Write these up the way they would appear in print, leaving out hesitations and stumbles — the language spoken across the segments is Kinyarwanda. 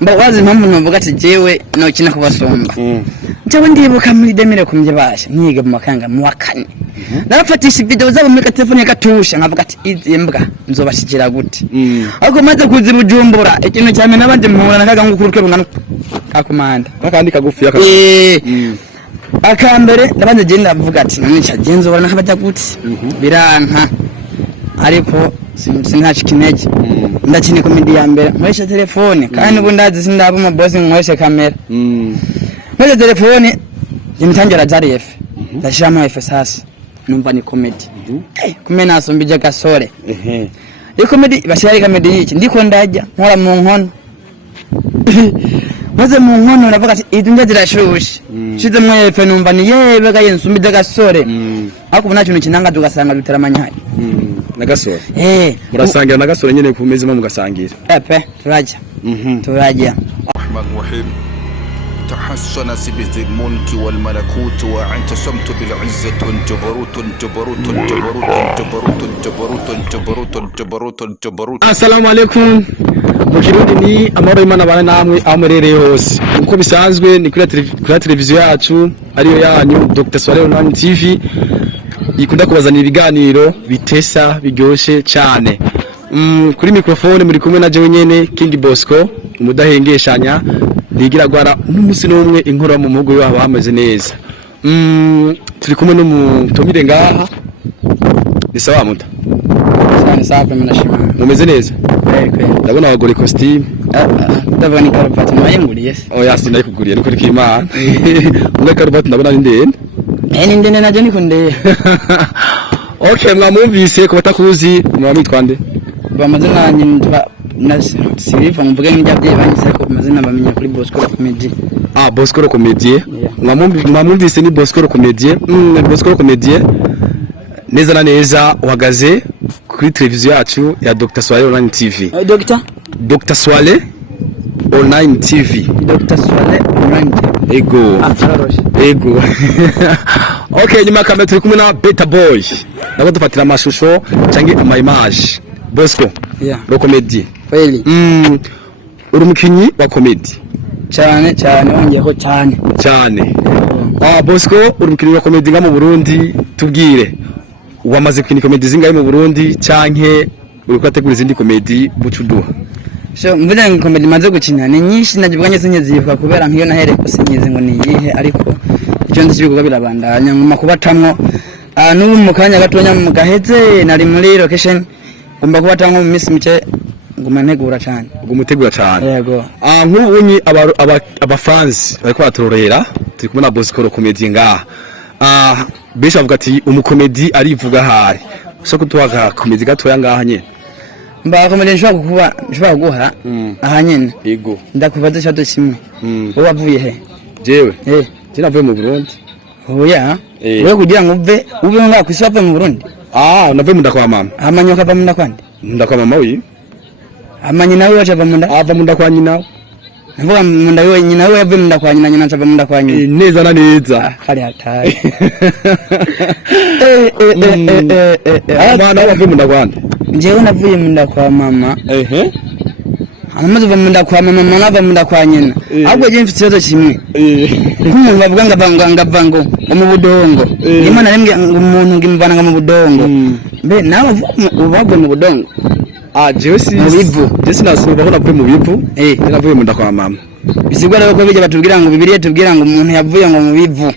mbawazi mpamvu numvuga ati jewe no kina kubasomba jewe ndibuka muri demire kumye basha nyiga mu makanga mu wakane narafatisha video zabo muri telefone ya Katusha nkavuga ati izi mbwa nzobashikira gute ariko maze kuzi Bujumbura ikintu cyane nabanje muhura nakaga ngukuruke rungano kakumanda kandi kagufi akambere ndabanje je ndavuga ati nanica genzobora nakabajya gute biranka ariko sinhachikinege ndakini komedi ya mbere nkoresha telefone kandi ubu ndazi sindaba mu boss nkoresha kamera nkoresha telefone ngitangira ZRF ndashama F sasa numva ni comedy kumena nasombije gasore iyo comedy bashari comedy yiki ndiko ndajya nkora mu nkono maze mu nkono navuga ati idunja zirashushe shize mu F numva ni yebe ga yensumbije gasore ariko ubu nakintu kinanga tugasanga bitaramanya nagasore murasangira nagasore nyene kumeze mu mugasangira turajya Rahman Rahim تحسن بذي الملك والملكوت واعتصمت بالعزة والجبروت الجبروت الجبروت الجبروت الجبروت الجبروت الجبروت الجبروت. Assalamu alaikum. Mukirundi ni amaro Imana bana namwe amurere hose. Uko bisanzwe ni kuri televiziyo yacu ariyo yanyu Dr. Swale Online TV ikunda kubazanira ibiganiro bitesa biryoshe cyane. Kuri microphone muri kumwe na jewe nyene King Bosco umudahengeshanya ndigira gwara umunsi n'umwe inkora mu mugo wabo bamaze neza. Turi kumwe no mutomire ngaha. Ni sawa muta. Sana safi mnashima. Mumeze neza? Ndabona abagore costume. Ndabona karuvati mayenguriye. Oya sinayikuguriye nuko riki Imana. Umwe karuvati ndabona ari ndende. Ni ndende naje nikunde. Okay, mwamumvise ko batakuzi mwamwitwa nde? Bamaze nanye na sirifa mvuge nk'ijya banyise ko amazina bamenye kuri Bosco Comedy. Bosco Comedy. Mwamumvise ni Bosco Comedy. Bosco Comedy. Neza na neza uhagaze kuri televiziyo yacu ya Dr. Swale Online TV. Dr. Swale Online TV. Dr. Swale Online TV. Ego. Okay, nyuma kamera turi kumwe na Beta Boy. Nabo dufatira amashusho cyangwa ama image. Bosco. Ro comedy. Kweli. Uri mukinyi wa comedy. Cyane ongeho cyane. Bosco uri mukinyi wa comedy nga mu Burundi tubwire. Wamaze kwini comedy zingaye mu Burundi canke uri kwategura izindi comedy bucuduha? Mvuga ngo comedy maze gukina ni nyinshi najibwanye sinyezivuka kubera nkiyo nahereye ko sinyize ngo ni yihe ariko icyo ndikibiguga birabandanya ngoma kubatamwo n'ubu mu kanya gatonya mu gaheze nari muri location ngomba kubatamwo mu minsi mike ngoma ntegura cyane. Umutegura cyane. Yego. Nk'ubunyi aba fans bariko batororera turi kumwe na Bosco Comedy ngaha. Besha avuga ati umukomedi arivuga hari. So kutuwaga comedy gatoya ngaha nyene. Mba comedy nshobora guha aha nyene. Yego. Ndakubaza cyo kimwe. Wowe wavuye he? Jewe. Je navuye mu Burundi. Oya. Wewe kugira ngo ube ngaha kwisi wavuye mu Burundi? Navuye mu ndakwa mama. Amanyo kava mu ndakwande? Ndakwa mama uyi. Amanyi nawe wachava mu nda? Ava mu ndakwa nyina. Navuga mu nda wewe nyina wewe yavuye mu ndakwa nyina nchava mu ndakwa nyina. Neza na neza. Kali hatari. Mwana wavuye mu ndakwande. Jewe navuye mu ndakwa mama. Amaze kuva mu ndakwa mama nava mu ndakwa nyina. Ahubwo je mfite cyo kimwe. Nk'umuntu bavuga ngava ngo mu budongo. Imana rembye umuntu ngimvana mu budongo. Mbe nawe ubavuye mu budongo. Jewe si mu bivu. Je sinasuba ko navuye mu bivu. Navuye mu ndakwa mama. Bisigwa rero ko bijya batubwira ngo Bibiliya tubwira ngo umuntu yavuye ngo mu bivu.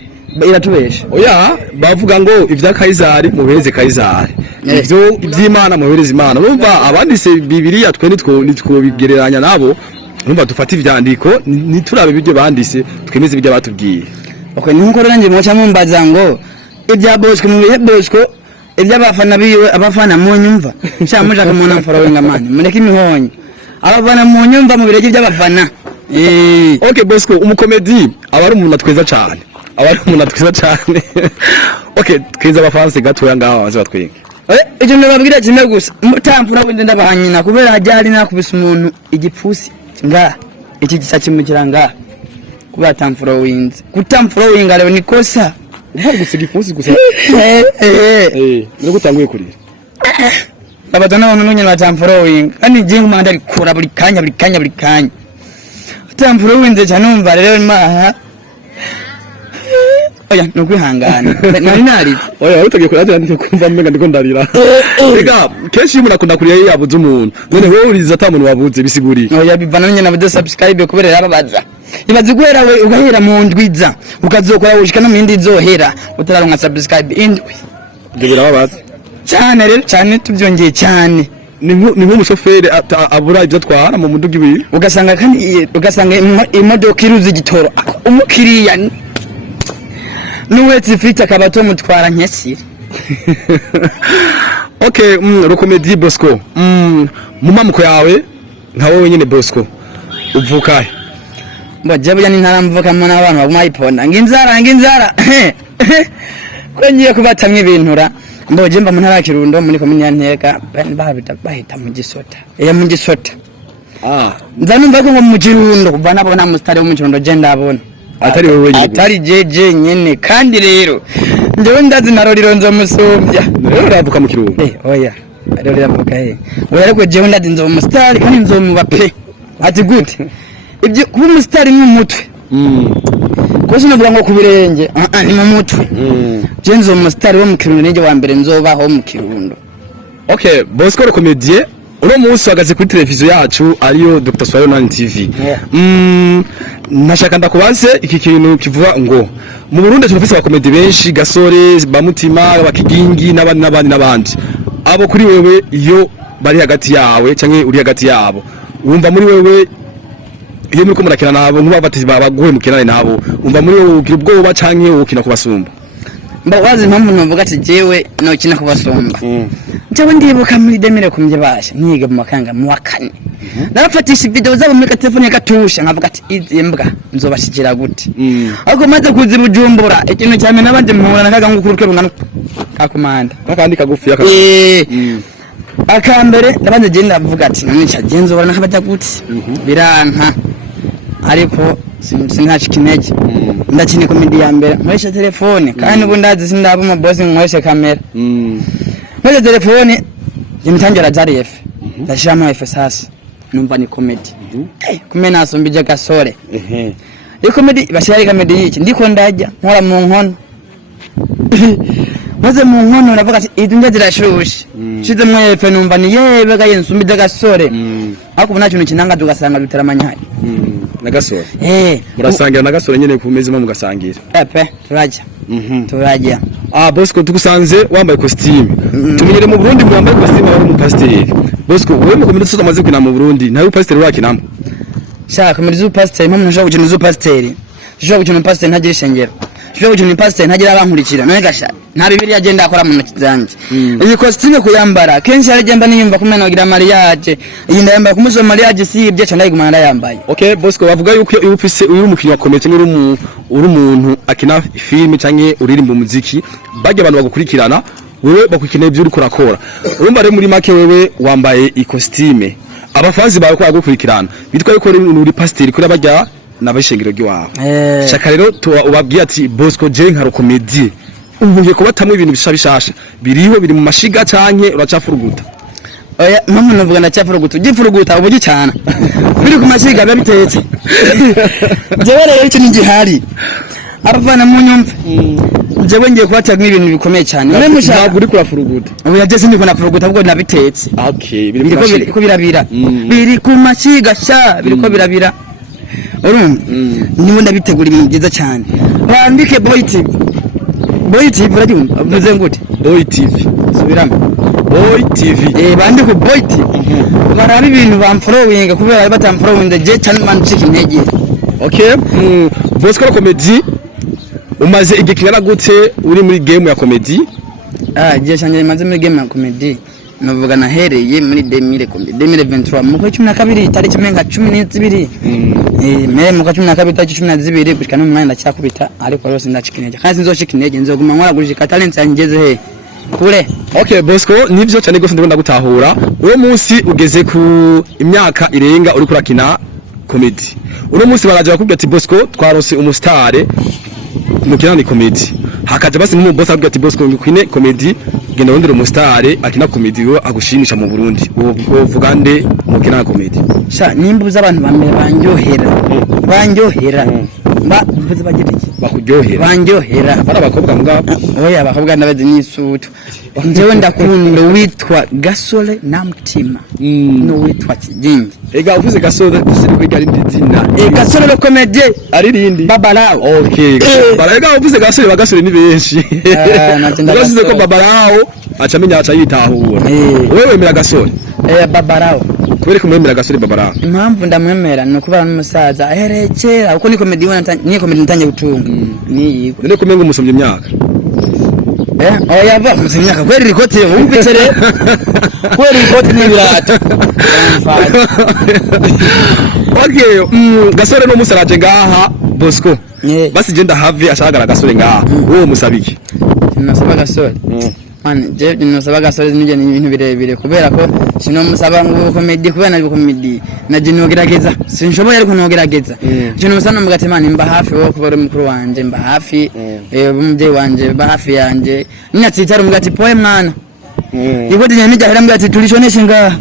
Iratubesha. Oya bavuga ngo ivya Kaizari mubereze Kaizari. Ivyo ivy'Imana mubereze Imana. Urumva abandise Bibiliya twe nitwo bigereranya nabo. Urumva dufata ivyandiko niturabe ibyo bandise twemeze ibyo batubwiye. Okay nuko rero nje mocha mumbaza ngo ibya Bosco mu bihe Bosco iby'abafana biwe abafana mu nyumva. Sha mushaka mona mforo wenga mani. Mureke imihonyo. Abafana mu nyumva mu birege by'abafana. Okay Bosco umukomedi abari umuntu atweza cyane. Okay twiza abafansi gatoya ngaho baze batwinga. Icyo ndababwira kimwe gusa mutamfura wende ndabahanyina kubera hajyari nakubisa umuntu igipfusi nga iki gisa kimukira nga kubera tamfura winze kutamfura winga rero nikosa gusiga ifusi gusa niko tanguye kurira abadana abantu nyine batamfura winga kandi jingu manda rikura buri kanya utamfuruwinze cyane umva rero maha oya nukwihangana nari naritse oya utogiye kuradira ndiko kumva mmenga ndiko ndarira ega kenshi umuntu akunda kuriya yabuze umuntu none wowe uriza ata muntu wabuze bisiguri oya bivana nyene nabo subscribe kubera yarabaza ibaze guhera we ugahera mu ndwiza ukazokora ushika no mindi zohera utararonka subscribe indwi ibyo birababaza cyane rero cyane tubyongeye cyane ni nk'umushoferi abura ibyo atwara mu muduga ibiri ugasanga kandi imodoka iruzi igitoro umukiriya nuwetse ifite akabato mutwara nkesire okay Rokomedi Bosco mu mamuko yawe nka wowe nyine Bosco uvuka he mbaje bya ntaramvuka mu n'abantu bagumayiponda nginzara kwenye kubatamwe ibintura mboje mba mu ntara Kirundo muri komine ya Nteka bahita mu Gisota mu Gisota nzanumva ko mu Kirundo kuva nabona mustari mu Kirundo je ndabona atari wewe nyine atari jeje nyene kandi rero ndewe ndazi naroriro nzomusumbya rero uravuka mu Kirundo oya rero uravuka oya ariko jewe ndazi nzomustari kandi nzomuba pe ati gute ibyo kuba umusitari mu mutwe ko sinavuga ngo kubirenge ni mu mutwe je nzomusitari wo mu Kirundo nije wa mbere nzobaho mu Kirundo okay Bosco Rokomedi uno munsi wagaze kuri televiziyo yacu ariyo Dr. Swahili Online TV nashaka ndakubaze iki kintu kivuga ngo mu Burundi turafise abakomedi benshi Gasore Bamutima Bakigingi n'abandi abo kuri wewe iyo bari hagati yawe canke uri hagati yabo wumva muri wewe iyo muri ko murakina nabo nk'ubavati baguhe mukirane nabo umva muri wowe ugira ubwoba canke ukina kubasumba mbawazi mpamvu novuga ati jewe no kina kubasumba jewe ndibuka muri demire kumye basha nyiga mu makanga mu wakane narafatisha video zabo muri telefone ya Katusha nkavuga ati izi mbwa nzobashikira gute ariko maze kuzi Bujumbura ikintu cyane nabanje mpura nakaga ngukuruke rungano kakumanda kandi kagufi akambere ndabanje je ndavuga ati none cyagenzora nakabajya gute biranka ariko sinhashikintege ndakine komedi ya mbere nkoresha telefone kandi ubu ndazi sindaba mu boss nkoresha kamera nkoresha telefone yimitangira ZRF ndashama F sasa numva ni komedi kumena asombije Gasore iyo komedi bashari komedi yiki ndiko ndajya nkora mu nkono maze mu nkono navuga ati izi njya zirashushe shize mwe F numva ni yebe ga yensumbije Gasore ariko ubu nacyo kinanga tugasanga bitaramanya na Gasore murasangira na Gasore nyene kumeze mu mugasangira epe turajya Bosco tugusanze wambaye costume tumenyere mu Burundi mu wambaye costume wari mu pasteur Bosco wewe mu komedi sose amaze kwina mu Burundi nawe pasteur wakinamo shaka komedi zu pasteur mpamwe nashaka gukina zu pasteur shaka gukina pasteur ntagira ishengero shaka gukina pasteur ntagira abankurikira none gasha nta bibiri agenda akora mu ntoki zanje iyi costume kuyambara kenshi aragenda niyumva kumena wagira mariage iyi ndayambara kumuzo mariage sibye cyane ndayigumana ndayambaye okay Bosco bavuga yuko iyo ufise uri umukinnyi wa comedy uri umuntu akina film canke uririmba umuziki bajya abantu bagukurikirana wewe bakukeneye ibyo uri kurakora urumva rero muri make wewe wambaye i costume abafazi bawe ko bagukurikirana bitwa yuko uri pasteur kuri abajya nabashengero giwawe shaka rero ubabwiye ati Bosco je nka Rokomedi ubuye kubatamwe ibintu bishashasha biriho biri mu mashiga canke uracafuruguta oya mama navuga ndacafuruguta ugifuruguta ubugi cyane biri ku mashiga babitetse jewe rero icyo ni gihari abavana mu nyumve jewe ngiye kubatanga ibintu bikomeye cyane none mushaka ntabwo uri kurafuruguta oya je sindi kuna furuguta ahubwo nabitetse okay biriko birabira biri ku mashiga sha biriko birabira urumva niwe ndabitegura ibintu byiza cyane bandike Boy TV urajumva uvuze ngute Boy TV subiramo Boy TV bandike Boy TV barabi ibintu bamfollowinga kubera batamfollowinga je cyane man chicken ntege okay Bosco Rokomedi umaze igihe kingana gute uri muri game ya comedy je cyane maze muri game ya comedy navuga nahereye muri 2023 mu kwa 12 tariki menga 12 mere mu kwa 12 tariki 12 gushika no mwanya ndacyakubita ariko rose ndacikineje kandi nzocikineje nzoguma nkora gujika talent yangeze he kure okay Bosco nivyo cyane gose ndabona gutahura uwo munsi ugeze ku imyaka irenga uri kurakina comedy uno munsi baraje bakubwira ati Bosco twarose umustar mukina ni comedy hakaje basi mu boss abwira ati Bosco ngikine comedy genda wondera umusitari akina komedi we agushimisha mu Burundi uvuga nde mukina komedi sha nimbuza abantu bamwe banjohera mvuze bagira iki bakuryohera banjohera bara abakobwa mbwa oya abakobwa ndabazi n'isutu njyewe ndakunda witwa Gasore na Mutima no witwa Kigingi ega uvuze Gasore siri kwiga rindi zina Gasore le comedy ari rindi Babalao okay ega uvuze Gasore bagasore ni benshi nagasize ko Babalao acamenya aca yitahura wewe wemera Gasore Babalao kubera kumwemera Gasore Babalao impamvu ndamwemera no kuba n'umusaza aherekera uko ni comedy ntangiye gutunga ni none kumenga umusomye imyaka oya va umusomye imyaka kweri rikote umbicere kweri rikote ni birato okay Gasore no musaraje ngaha Bosco basi je ndahave ashagara Gasore ngaha uwo musabiki nasaba Gasore man je nasaba Gasore nije ni ibintu birebire kubera ko sino musaba ngo comedy kubera na comedy na je nogerageza sinshoboye ariko nogerageza je musana mugate man imba hafi wo kubara mukuru wanje mba hafi umuje wanje mba hafi yanje ninatsitara mugati poe mwana Yego dinya mija hera mbati tulishoneshe ngaha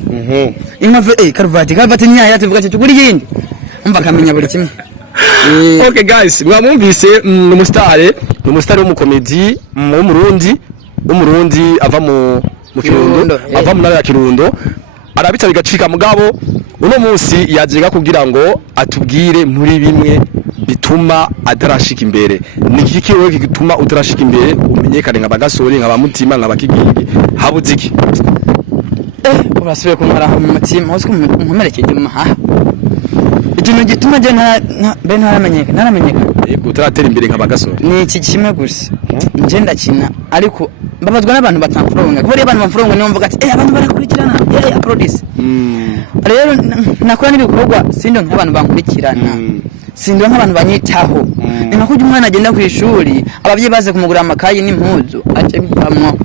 inka karvati nya yatuvuga ati tuguri yindi umva kamenya buri kimwe okay guys mwamumvise umusitari wo mu comedy mu Murundi ava mu Kirundo ava mu ya Kirundo arabitsa bigacika mugabo uno munsi yajega kugira ngo atubwire muri bimwe bituma atarashika imbere niki kiwe gituma utarashika imbere umenyekane nka Bagasore nka Bamutima nka Bakigingi habuziki urasubiye kumara mu mutima usko mumerekeje mu ha ikintu gituma je naramenyeka yego utaratera imbere nka Bagasore ni iki kimwe gusa nje ndakina ariko mbabazwa n'abantu batamfuronga kubera abantu bamfuronga niyo mvuga ati abantu barakurikirana produce rero nakora n'ibikorwa sindo nk'abantu bankurikirana sindo nk'abantu banyitaho ni nka kujya umwana agenda ku ishuri abavyeyi baze kumugura amakayi n'impuzu aje bivamwo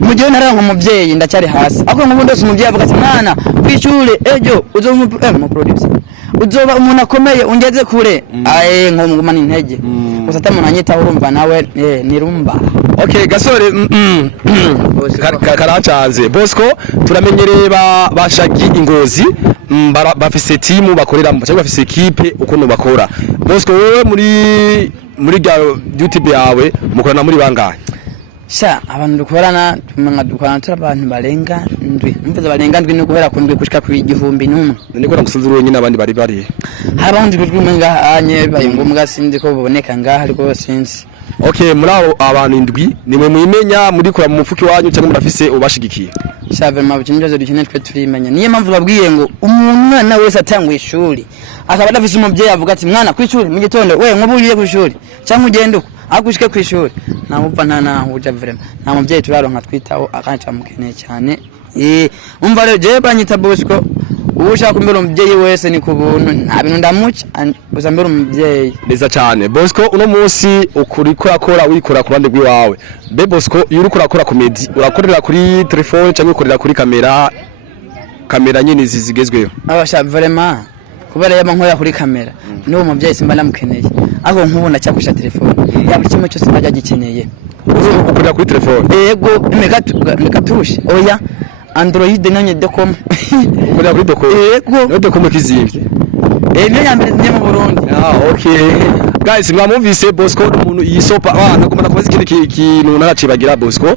mugihe naranga umuvyeyi ndacyari hasi ako ngo ndose umuvyeyi avuga ati mwana kwishuri ejo uzomu produce uzoba umuntu akomeye ungeze kure nko mugumana intege usata umuntu anyitaho urumva nawe nirumba okay Gasore karacanze Bosco turamenyereye bashagi ingozi bafise team bakorera cyangwa bafise equipe ukuntu bakora Bosco wewe muri YouTube yawe mukorana muri bangahe sha abantu dukorana abantu barenga ndwi mvuze barenga ndwi no guhera kundwe gushika ku 1000 niko nagusunzura nyine abandi bari abandi bigumanga anye bayingombwa sindi ko boboneka ngaha ariko sinzi okay muri abantu indwi nimwe mwimenya muri kora mu mufuki wanyu cyangwa murafise ubashigikiye shave mabyo njozo dukeneye twe turimenya niye mpamvu babwiye ngo umwana wese atangwa ishuri akaba adafise umubyeyi avuga ati mwana kwishuri mu gitondo we nkubuye ku ishuri cyangwa ugende uko agushike ku ishuri ntamupfa ntahuja vrema nta mubyeyi turaronka twitaho akanca mukeneye cyane umva rero je banyita Bosco ushaka kumbera umubyeyi wese ni kubuntu nta bintu ndamuca uzambera umubyeyi neza cyane Bosco uno munsi ukuri kurakora wikora ku bande gwiwawe be Bosco yuri kurakora comedy urakorera kuri telefone cyangwa ukorera kuri kamera nyine zizigezweyo abasha vraiment kubera yaba nkoya kuri kamera n'uwo mubyeyi simba namukeneye aho nkubona cyakusha telefone yaba kimwe cyose najya gikeneye ukorera kuri telefone yego mekatushe oya Android nanye Docom ukorera kuri Docom yego Docom kizimvye niyo yambere mu Burundi okay guys mwamuvise Bosco umuntu yisopa abana kumana kubaza ikindi kintu naracibagira Bosco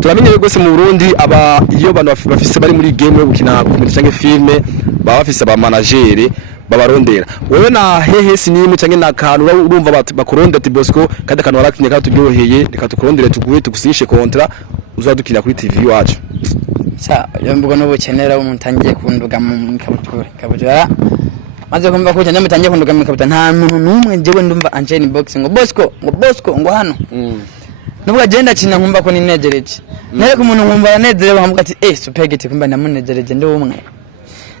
turamenye gose mu Burundi aba iyo abantu bafise bari muri game yo gukina comedy cyangwa filme baba bafise aba manager babarondera wewe na hehe sinimu cyangwa na kantu urumva bakurondera ati Bosco kandi kantu warakinye kandi turyoheye reka tukurondere tuguye tugusishe contrat uzadukina kuri TV wacu sa yambugo no bukenera umuntu tangiye kunduga mu kabutura maze kumva ko cyane mutangiye kunduga mu kabutura nta muntu numwe jewe ndumva Angel boxing ngo Bosco ngo hano nuvuga genda kina nkumva ko ninegereje nere ku muntu nkumva yanezerewe nkamuga ati supegeti kumba ndamunegereje ndi umwe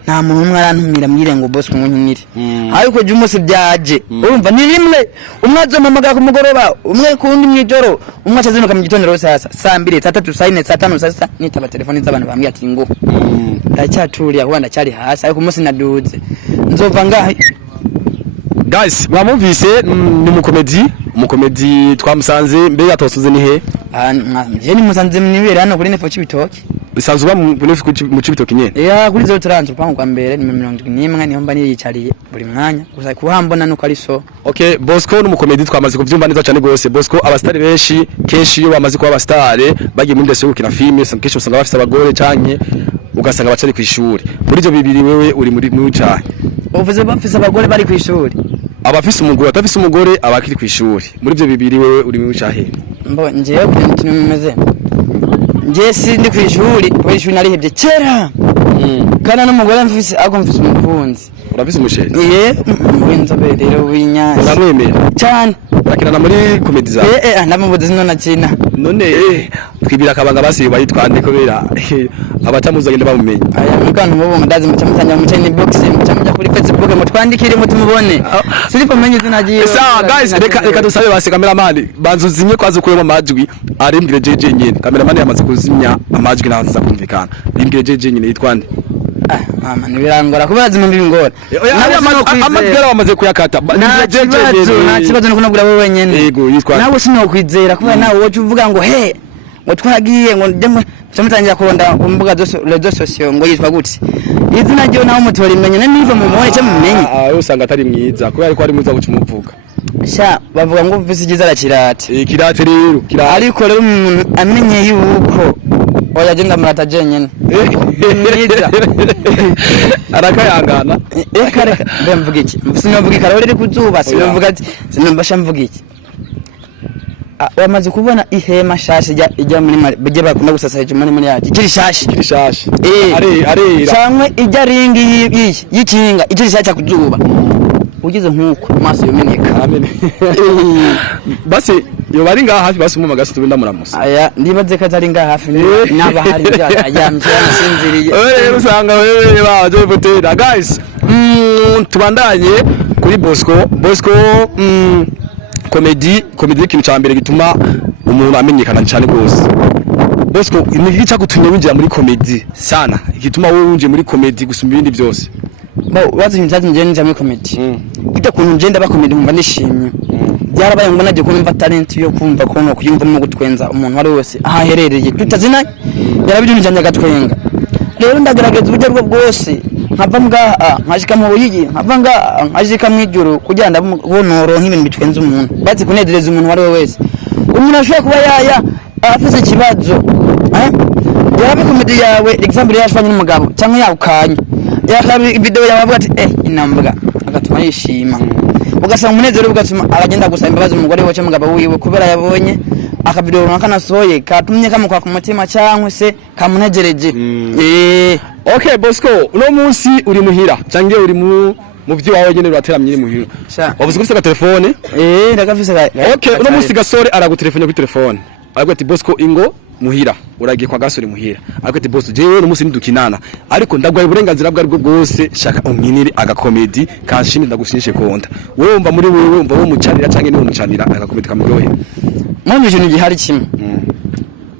nta muntu umwe arantumira mwire ngo Bosco nkunyire ariko je umunsi byaje urumva ni rimwe umwe azomamaga ku mugoroba umwe kundi mwijoro umwe acazinuka mu gitondo rose sasa saa 2 saa 3 saa 4 saa 5 sasa nitaba telefone z'abantu bambwiye ati ngo ndacyaturiye aho ndacyari hasi ariko umunsi naduze nzova ngaha guys mwamuvise ni umukomedi twamusanze mbere atosuze ni he je ni musanze mnibere hano kuri nefo cibitoki bisanzwe ba mu cibitoki nyene ya kuri zo turanje upangu kwa mbere ni 71 niho mba niyicariye buri mwanya gusa kuhambona nuko ari so. Okay, Bosco n'umukomedi twamaze kuvyumva neza cyane gose. Bosco abastari benshi kenshi iyo bamaze kuba abastari bagiye muri ndese gukina filme kenshi usanga bafite abagore canke ugasanga bacari ku ishuri. Muri byo bibiri wewe uri muri cyane uvuze bafise abagore bari ku ishuri abafise umugore atafise umugore abakiri ku ishuri. Muri byo bibiri wewe uri muri cyahe mbo njewe kintu mumeze nje sindi ku ishuri ku ishuri narihebye kera kana n'umugore mfise mfise umukunzi. Urafise umusheri winzobe rero winyanya uramwemera cyane urakina muri komedi za ndamubuze zino nakina none twibira akabanga basiye bayitwande kubera abatamuza genda bamumenye aya mukanu mubo ndazi mutamutanya mu chain box mutamujya kuri Facebook mutwandikire mutumubone silipo menye tunagiye. Sawa guys, reka dusabe basi cameraman banzuzinye kwazo kuyemo amajwi arimbire JJ nyene. Cameraman yamaze kuzimya amajwi naza kumvikana rimbire JJ nyene yitwande mama nibirangora kubaza mu bingora amagera bamaze kuyakata nta kibazo no kunabura wewe nyene yego yitwa nawe sinokwizera kuba nawe wocu uvuga ngo he ngo twagiye ngo ndemwe tumutangira kuronda ku mbuga rezo sosiyo ngo yitwa gutse izina ryo nawe mutora imenye niva mu mubone cyo mumenye usanga atari mwiza kubera ariko ari mwiza guca umuvuga sha bavuga ngo uvise igiza rakirate kirate rero ariko rero umuntu amenye yuko oya jenda murata jenyene mwiza arakayangana kare bemvuga iki sinovuga ikara rero kuzuba sinovuga ati sinombasha mvuga iki wamaze kubona ihema shashi ijya muri bije bakunda gusasahije muri yaje ikiri shashi are cyangwe ijya ringi yikinga ikiri shashi kuzuba ugize nkuko maso yomeneka amen basi yo bari ngaha hafi basi mu magasi tubinda muramusa aya ndibaze ko atari ngaha hafi naba hari yamje yasinziriye rero usanga wewe baje botera guys tubandanye kuri Bosco comedy ikintu cyambere gituma umuntu amenyekana cyane gose. Bosco imigica gutumye winjira muri comedy sana igituma wowe winjira muri comedy gusumba ibindi byose wazi nzazi nje muri comedy bita kuntu nje ndaba comedy umva nishimye byarabaye ngo naje kumva talent yo kumva ko no kuyumva mu gutwenza umuntu wari wese ahaherereye tutazina yarabijunije nyagatwenga rero ndagaragaza uburyo bwo bwose nkava ngaha nkashika mu buyigi nkava ngaha nkashika mu ijuru kugira ndabonoro nk'ibintu bitwenza umuntu bazi kunedereza umuntu wari wese umuntu ashobora kuba yaya afise ikibazo yarabe comedy yawe example yashwanye n'umugabo cyangwa yawukanye yakabi video yawe avuga ati inambwa agatuma yishima ugasanga umunezero ugatuma aragenda gusaba imbabazi umugore wacu mugabo wiwe kubera yabonye akavideo nakanasoye katumye kamukwa ku mutima cyangwa se kamunegereje. Okay Bosco uno munsi uri muhira cyangwa uri mu byo wawe nyene urateramye iri muhira wavuze ko ufite telefone ndagafise okay uno munsi Gasore aragutelefone kuri telefone aravuga ati Bosco ingo muhira uragiye kwa Gasore muhira ariko ati Bosco jewe no munsi ndukinana ariko ndagwaye uburenganzira bwa bwose shaka umwinire agakomedi kanshimira ndagushinishe konta wewe umva muri wewe umva wo mucanira canke ni wo mucanira agakomedi kamuryohe mu bintu gihari kimwe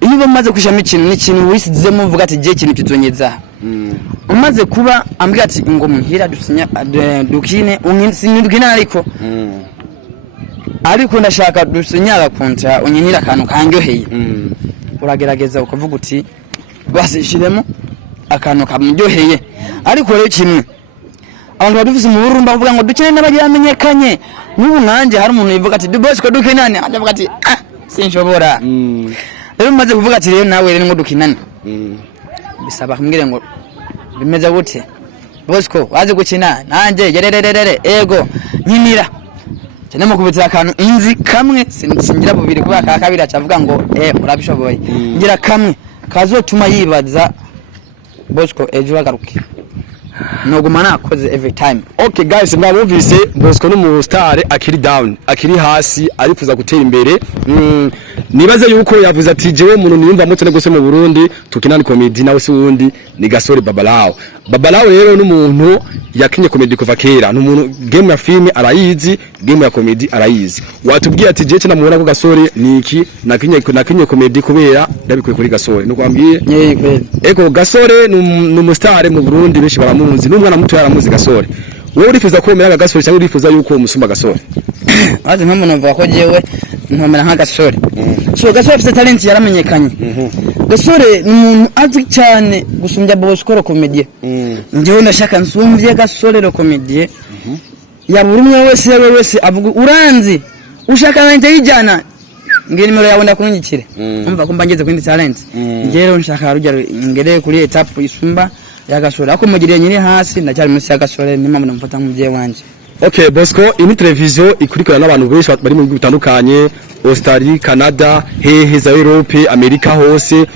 iyo bamaze kushama ikintu wisizemo uvuga ati je ikintu kizonyeza umaze kuba ambwira ati ngo muhira dusinya dukine dukine ariko ndashaka dusinyara kontra unyinira akantu kanyoheye uragerageza ukavuga uti basishiremo akantu kamuryoheye ariko rero kimwe abantu badufise mu burumba bavuga ngo dukine n'abajyamenyekanye n'ubu nanje hari umuntu yivuga ati Bosco dukinane avuga ati sinshobora rero maze kuvuga ati rero nawe rero ngo dukinane bisaba kumbwire ngo bimeze gute Bosco waje gukina nanje yerererere ego nyinira cyane mu kubitira akantu inzi kamwe singira bubiri kuba kakabiri acavuga ngo urabishoboye ngira kamwe kazotuma yibaza Bosco ejo agaruke noguma nakoze every time. Okay guys mwabumvise Bosco no star akiri down akiri hasi arifuza gutera imbere nibaze yuko yavuze ati jewe umuntu niyumva mutse negose mu Burundi tukinana comedy nawe si wundi ni Gasore Babalao rero n'umuntu yakinye comedy kuva kera n'umuntu game ya film arayizi game ya comedy arayizi watubwiye ati je cyana mubona ko Gasore niki nakinye comedy kubera ndabikuye kuri Gasore no kwambwiye ego Gasore n'umustar mu Burundi benshi baramuzi n'umwana muto yaramuzi Gasore wowe urifuza ko umera Gasore cyangwa urifuza yuko umusumba Gasore aje mpamvu navuga ko jewe nkomera nka Gasore. So Gasore afite talent yaramenyekanye. Gasore ni umuntu azi cyane gusumbya Bosco comedy. Njyewe ndashaka nsumvye Gasore ro comedy. Ya buri umwe wese avuga uranzi ushaka nanje yijana ngene nimero yawe ndakunyikire. Umva kumba ngeze kuri talent. Ngero nshaka rujya ngere kuri etape isumba ya Gasore. Ako mugiriye nyiri hasi ndacyari munsi ya Gasore nimama ndamufata nk'umubyeyi wanje. Okay, Bosco, ini televiziyo ikurikirana n'abantu benshi bari mu bihugu bitandukanye, Australia, Canada, hehe za Europe, Amerika hose,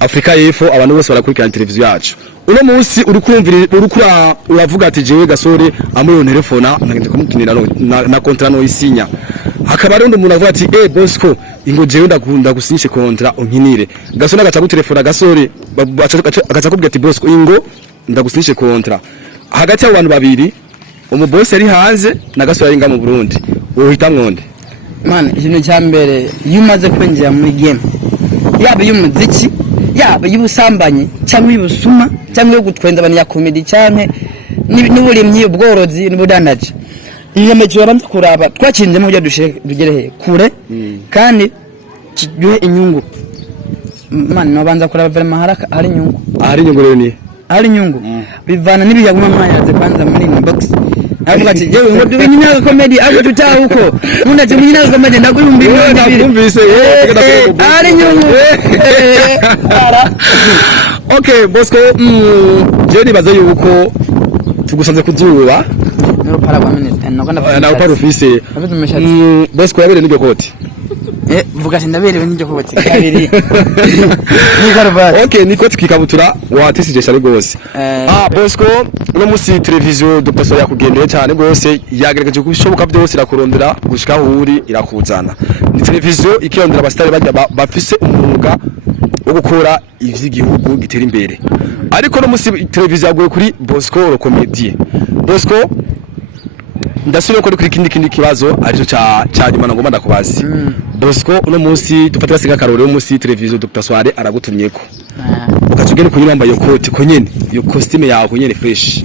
Afrika y'Epfo, abantu bose barakurikirana televiziyo yacu. Uno munsi urikura uravuga ati jewe Gasore amuyo telefona nagende kumukinira na kontra no isinya. Hakaba rero umuntu avuga ati Bosco ingo jewe ndakunda gusinyishe kontra unkinire. Gasore agaca gutelefona Gasore agaca kubwira ati Bosco ingo ndagusinyishe kontra. Hagati y'abantu babiri umubosi ari hanze na Gasore ari nga mu Burundi uhita mwonde man ikintu cyambere yumaze kwinjira muri game yaba y'umuziki yaba y'ubusambanye cyangwa y'ubusuma cyangwa yo gutwenza abantu ya comedy cyane n'uburimyi ubworozi n'ubudandaje iyo mejo yabanze kuraba twakinze mu byo dugere he kure kandi kiduhe inyungu man nabanza kuraba vraiment hari inyungu rero ni hari inyungu bivana n'ibiyaguma mwanyaze kwanza muri inbox avuga ati jewe ngo duwe nyina comedy aho tutaha huko munda ati nyina comedy ndakuyumbi ndakumvise ari nyungu Okay Bosco je nibaza yuko tugusanze kuzuba no para kwa minute na upara ufise Bosco yabere n'iryo koti vuga sindaberewe n'iryo koti kabiri ni karuvati. Okay ni koti kikabutura watisije cyane gose Bosco no musi televiziyo Dr. Soya kugendeye cyane gose yagerageje kubishoboka byose irakurondera gushika huri irakuzana. Ni televiziyo ikirondera abastari bajya bafise umwuga wo gukora ivy'igihugu gitera imbere. Ariko no musi televiziyo yaguye kuri Bosco comedy. Bosco ndasubira ko kuri kindi kibazo arizo cha nyuma ngomba ndakubazi. Bosco uno munsi dufatira singa karore munsi televiziyo Dr. Soya aragutumyeko. Ukatugene kunyuma yambaye koti ko nyene iyo costume yawe ko nyene fresh.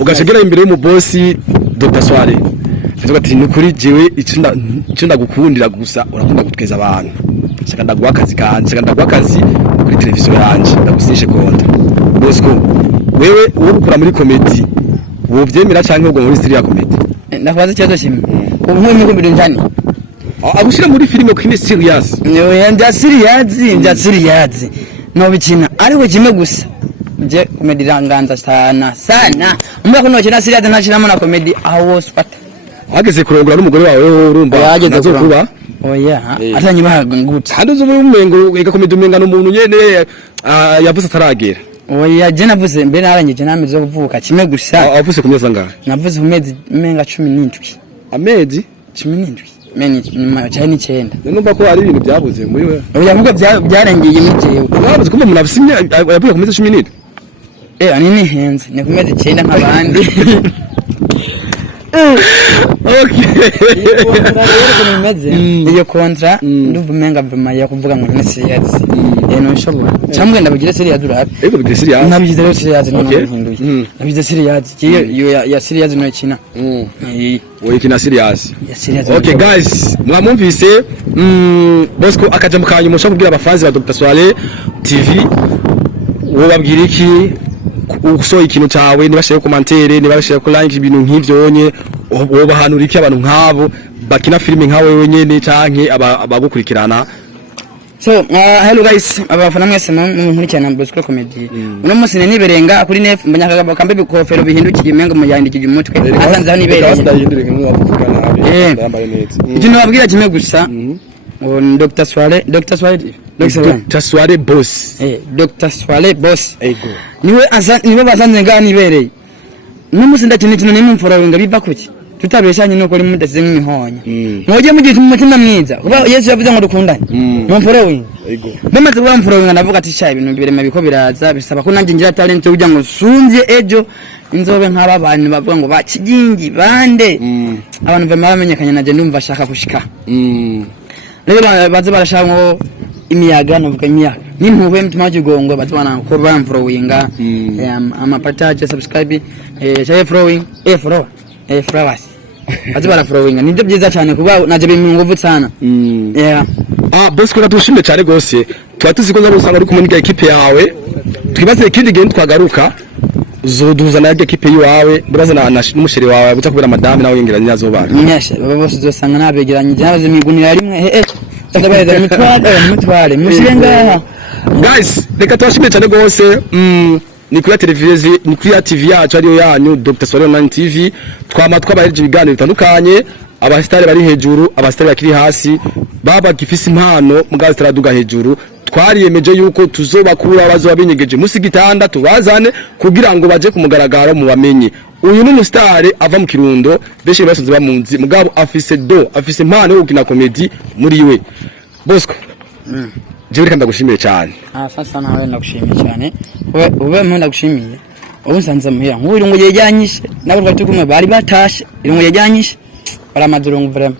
Ukacegera imbere y'umubosi Dr. Soya. Tuvuga ati nukuri jewe icyo ndagukundira gusa urakunda gutweza abantu. Shaka ndaguha akazi kanje, shaka ndaguha akazi kuri televiziyo yanje ndagusishe konta. Bosco wewe uwo gukora muri comedy wo byemera cyangwa ubwo muri seriya comedy? Ndakubaza ikibazo kimwe. Ubu mu comedy njani? Agushira muri filime kuri serious. Nda serious. No bikina ariko kimwe gusa. Je comedy ranganza sana. Umba kuno kina serious nashiramo na comedy aho spata. Wageze kurongora n'umugore wawe urumva nazo kuba? Oya, atanye bahagungutse. Handi uzo umengo ega comedy umenga n'umuntu nyene yavuze ataragera. Oya, je navuze mbere narangije namizo kuvuka kimwe gusa. Wavuze kumeza ngahe? Navuze kumezi menga 17. Amezi 17. Meni nyuma cyane 9. Numva ko ari ibintu byabuze muri we. Oya vuga byarangiye mujewe. Wabuze kumva umuntu afise yavuye kumeza 17. Anini henze ni kumezi 9 nk'abandi. Okay. Iyo kontra ndumva menga vuma ya kuvuga ngo ni serious. No shobora. Cyangwa ndabigire serious durara. Ego bigire serious. Nabigire serious no hinduye. Nabigire serious. Iyo ya serious no kina. Oya kina serious. Ya serious. Okay guys, mwamumvise Bosco akaja mu kanya musha kubwira abafanzi ba Dr. Soya TV wo babwira iki usoye ikintu cyawe nibashire commentaire nibashire ko like ibintu nk'ivyo onye wo bahanura iki abantu nk'abo bakina filime nkawe wenyene canke abagukurikirana. So hello guys abafana mwese muri cyane Bosco comedy uno munsi ne niberenga kuri nef mbanyaka kambe bikofero bihindukiye menga mu yandikije umutwe asanze aho nibereye icyo nababwira kimwe gusa Dr. Soya boss Dr. Soya boss ego niwe basanze ngaho nibereye n'umunsi ndakintu n'imforowenga biva kuki tutabeshanye nuko ari mudasize nk'imihonya mwoje mugiye umutima mwiza kuba Yesu yavuze ngo dukundane mforowenga ego bamaze kuba mforowenga navuga ati sha ibintu birema biko biraza bisaba ko nanjye ngira talent ujya ngo sunze ejo inzobe nk'aba bantu bavuga ngo bakigingi bande abantu bama bamenyekanye naje ndumva shaka kushika rero baze barashaka ngo imiyaga navuga imiyaga nimpuwe mutuma kigongo batwana ko bamforowenga ama partage subscribe follow flowers baze barafollowinga nibyo byiza cyane kuba naje bimu nguvu sana yeah. Bosco natushimye cyane gose twatuzi ko uzabusanga ari kumwe n'ige equipe yawe twibaze ikindi gihe twagaruka uzoduza na equipe yawe buraza na n'umusheri wawe buta kubera madame nawe yingeranye nazobana nyashe baba bose uzosanga nabegeranye nabaze migunira rimwe ndabaza mutware mushirenga guys reka twashimye cyane gose ni kuri televiziyo ni kuri TV yacu ariyo yanyu Dr. Swale Online TV twama twabaheje ibiganiro bitandukanye abasitari bari hejuru abasitari bakiri hasi baba gifise impano mugazi taraduga hejuru twariyemeje yuko tuzobakura bazoba binyegeje musi gitanda tubazane kugira ngo baje kumugaragaro mu bamenye uyu n'umusitari ava mu Kirundo beshe basoze bamunzi mugabo afise impano yo gukina comedy muri we Bosco jewe kandi ndagushimiye cyane sasa nawe ndagushimiye cyane ube ndagushimiye ubusanze muhira nk'uyu ngo yejyanyishe nabo batukumwe bari batashe irungo yejyanyishe baramadurungu vraiment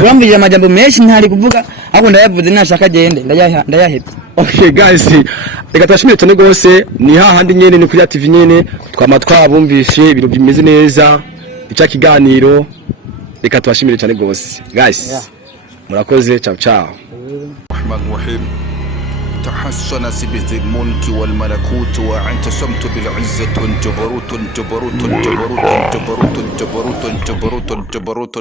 urambije amajambo menshi ntari kuvuga ahubwo ndayavuze nashaka gende ndayahebye. Okay guys reka twashimire cyane gose ni hahandi nyene ni kuri TV nyene twama twabumvishe ibiro bimeze neza ica kiganiro reka twashimire cyane gose guys murakoze ciao ciao. الرحمن تحسن سبذ الملك والملكوت واعتصمت بالعزة جبروت جبروت جبروت جبروت جبروت جبروت جبروت جبروت جبروت